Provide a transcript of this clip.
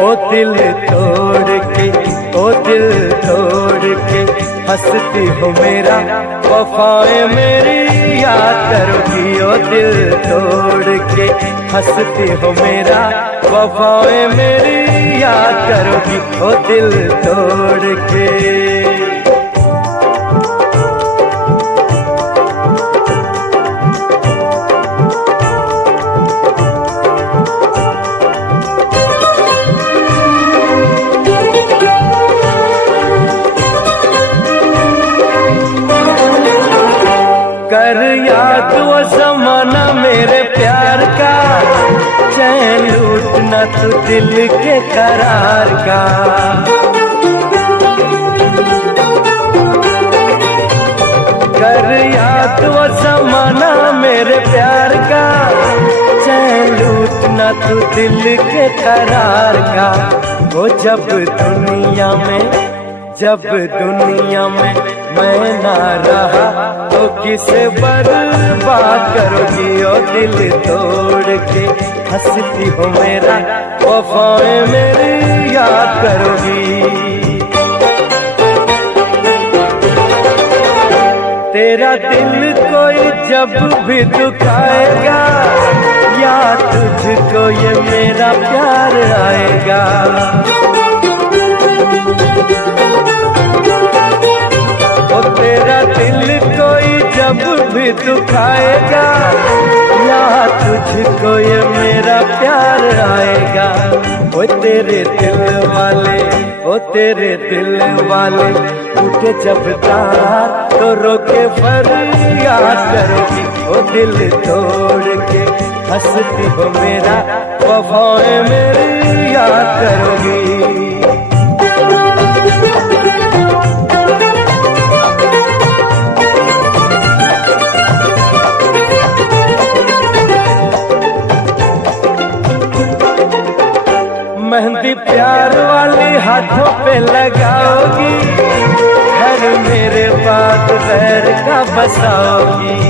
ओ दिल तोड़ के, ओ दिल तोड़ के हंसती हो मेरा, वफाएं मेरी याद करोगी। ओ दिल तोड़ के हंसती हो मेरा, वफाएं मेरी याद करोगी। ओ दिल तोड़ के। कर याद वो ज़माना मेरे प्यार का, चैन लूटना तू दिल के करार का। कर याद वो ज़माना मेरे प्यार का, चैन लूटना तू दिल के करार का। वो जब दुनिया में, जब दुनिया में मैं ना रहा तो किसे बर्बाद करोगी। ओ दिल तोड़ के हंसती हो मेरा, वफाएं मेरी याद करोगी। तेरा दिल कोई जब भी दुखाएगा, या तुझको ये मेरा प्यार आएगा। तेरा दिल कोई जब भी दुखाएगा, या तुझको ये मेरा प्यार आएगा। ओ तेरे दिल वाले, ओ तेरे दिल वाले टूटे जब तार, तो रोके फरियाद करोगी। ओ दिल तोड़ के हंसती हो मेरा, वफाएं मेरी याद करोगी। मेहंदी प्यार वाली हाथों पे लगाओगी, घर मेरे बाद गैर का बसाओगी।